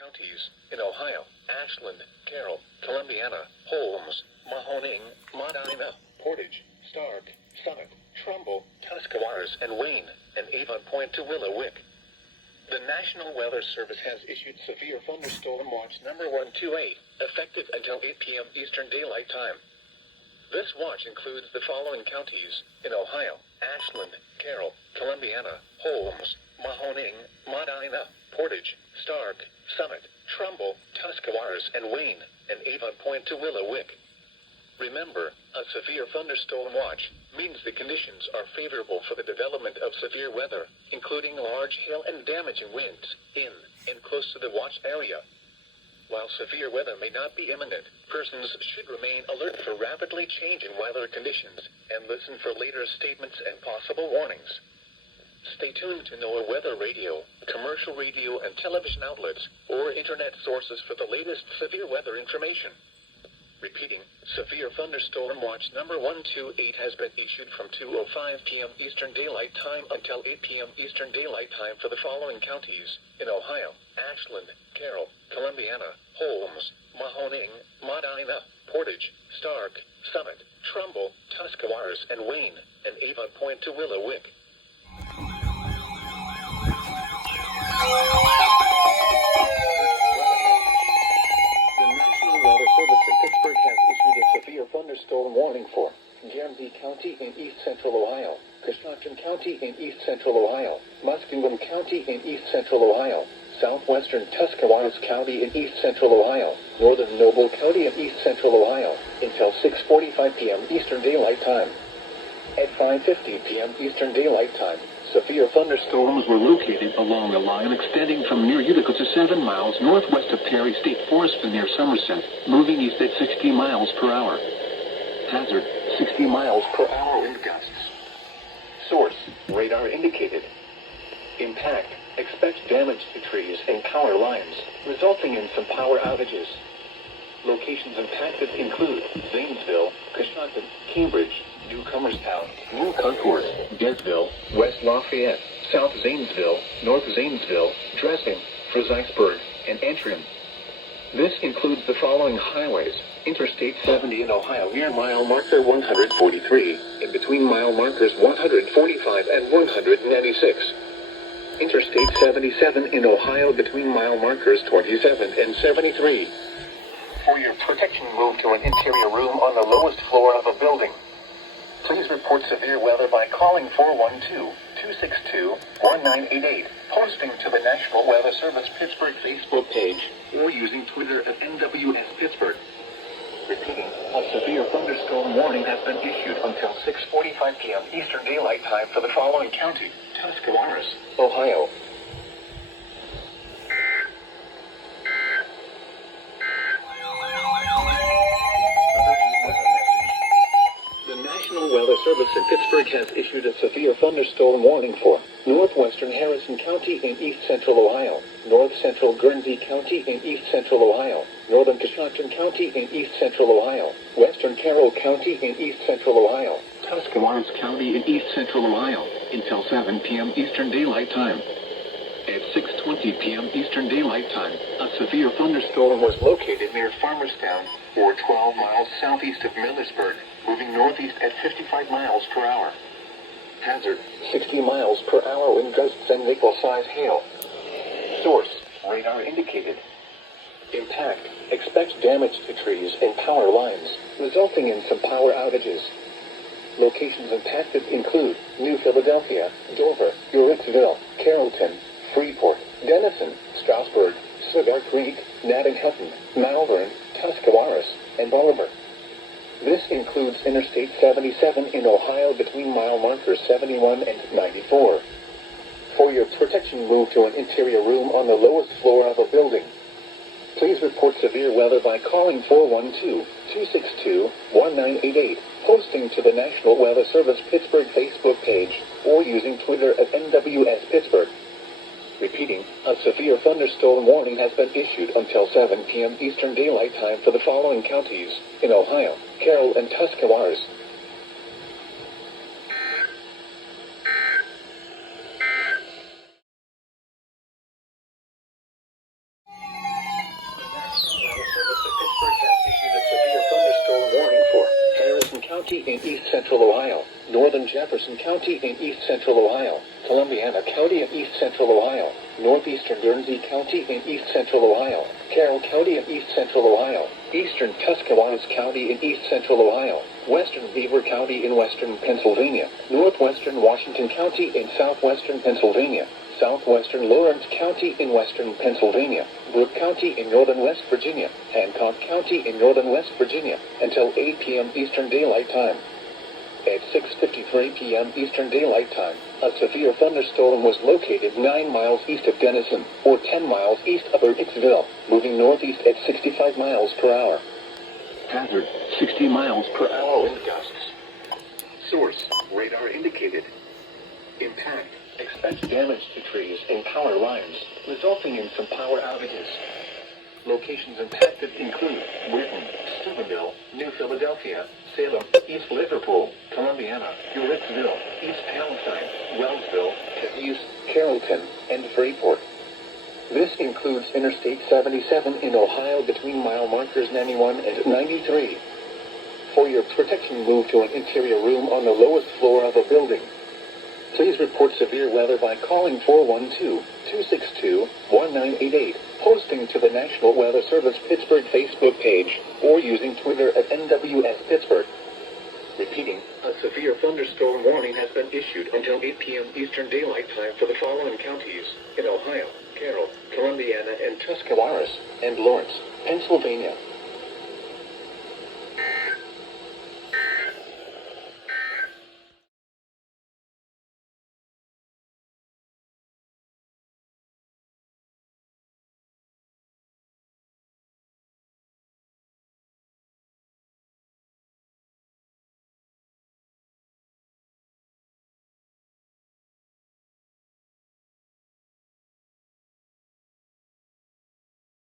counties in Ohio: Ashland, Carroll, Columbiana, Holmes, Mahoning, Medina, Portage, Stark, Summit, Trumbull, Tuscarawas, and Wayne, and Avon Point to Willowick. The National Weather Service has issued severe thunderstorm watch number 128, effective until 8 p.m. Eastern Daylight Time. This watch includes the following counties in Ohio: Ashland, Carroll, Columbiana, Holmes, Mahoning, Medina, Portage, Stark, Summit, Trumbull, Tuscarawas, and Wayne, and Avon Point to Willowick. Remember, a severe thunderstorm watch means the conditions are favorable for the development of severe weather, including large hail and damaging winds, in and close to the watch area. While severe weather may not be imminent, persons should remain alert for rapidly changing weather conditions and listen for later statements and possible warnings. Stay tuned to NOAA Weather Radio, commercial radio and television outlets, or internet sources for the latest severe weather information. Repeating, severe thunderstorm watch number 128 has been issued from 2:05 p.m. Eastern Daylight Time until 8 p.m. Eastern Daylight Time for the following counties in Ohio: Ashland, Carroll, Columbiana, Holmes, Mahoning, Medina, Portage, Stark, Summit, Trumbull, Tuscarawas, and Wayne, and Avon Point to Willowick. Thunderstorm warning for Guernsey County in East Central Ohio, Coshocton County in East Central Ohio, Muskingum County in East Central Ohio, southwestern Tuscarawas County in East Central Ohio, northern Noble County in East Central Ohio, until 6:45 p.m. Eastern Daylight Time. At 5:50 p.m. Eastern Daylight Time, severe thunderstorms were located along a line extending from near Utica to 7 miles northwest of Terry State Forest and near Somerset, moving east at 60 miles per hour. Hazard, 60 miles per hour wind gusts. Source, radar indicated. Impact, expect damage to trees and power lines, resulting in some power outages. Locations impacted include Zanesville, Coshocton, Cambridge, Newcomerstown, New Concord, Desville, West Lafayette, South Zanesville, North Zanesville, Dressing, Fredericksburg, and Antrim. This includes the following highways: Interstate 70 in Ohio near mile marker 143, and between mile markers 145 and 196. Interstate 77 in Ohio between mile markers 27 and 73. For your protection, move to an interior room on the lowest floor of a building. Please report severe weather by calling 412-262-1988, posting to the National Weather Service Pittsburgh Facebook page, or using Twitter at NWS Pittsburgh. Repeating, a severe thunderstorm warning has been issued until 6:45 p.m. Eastern Daylight Time for the following county: Tuscarawas, Ohio. The National Weather Service in Pittsburgh has issued a severe thunderstorm warning for northwestern Harrison County in East Central Ohio, north central Guernsey County in East Central Ohio, northern Coshocton County in East Central Ohio, western Carroll County in East Central Ohio, Tuscarawas County in East Central Ohio, until 7 p.m. Eastern Daylight Time. At 6:20 p.m. Eastern Daylight Time, a severe thunderstorm was located near Farmerstown, or 12 miles southeast of Millersburg, moving northeast at 55 miles per hour. Hazard, 60 miles per hour wind gusts and nickel-size hail. Source, radar indicated. Impact, expect damage to trees and power lines, resulting in some power outages. Locations impacted include New Philadelphia, Dover, Uricksville, Carrollton, Freeport, Denison, Strasburg, Cigar Creek, Nottinghamton, Malvern, Tuscarawas, and Bolivar. This includes Interstate 77 in Ohio between mile markers 71 and 94. For your protection, move to an interior room on the lowest floor of a building. Please report severe weather by calling 412-262-1988, posting to the National Weather Service Pittsburgh Facebook page, or using Twitter at NWS Pittsburgh. Repeating, a severe thunderstorm warning has been issued until 7 p.m. Eastern Daylight Time for the following counties in Ohio: Carroll and Tuscarawas. County in east central Ohio, northern Jefferson County in east central Ohio, Columbiana County in east central Ohio, northeastern Guernsey County in east central Ohio, Carroll County in east central Ohio, eastern Tuscarawas County in east central Ohio, western Beaver County in western Pennsylvania, northwestern Washington County in southwestern Pennsylvania, southwestern Lawrence County in western Pennsylvania, Brooke County in northern West Virginia, Hancock County in northern West Virginia, until 8 p.m. Eastern Daylight Time. At 6:53 p.m. Eastern Daylight Time, a severe thunderstorm was located 9 miles east of Denison, or 10 miles east of Burkittsville, moving northeast at 65 miles per hour. Hazard, 60 miles per hour wind gusts. Source, radar indicated. Impact, expect damage to trees and power lines, resulting in some power outages. Locations impacted include Wheaton, Steubenville, New Philadelphia, Salem, East Liverpool, Columbiana, Uritzville, East Palestine, Wellsville, Cadiz, Carrollton, and Freeport. This includes Interstate 77 in Ohio between mile markers 91 and 93. For your protection, move to an interior room on the lowest floor of a building. Please report severe weather by calling 412-262-1988, posting to the National Weather Service Pittsburgh Facebook page, or using Twitter at NWS Pittsburgh. Repeating, a severe thunderstorm warning has been issued until 8 p.m. Eastern Daylight Time for the following counties in Ohio: Carroll, Columbiana, and Tuscarawas, and Lawrence, Pennsylvania.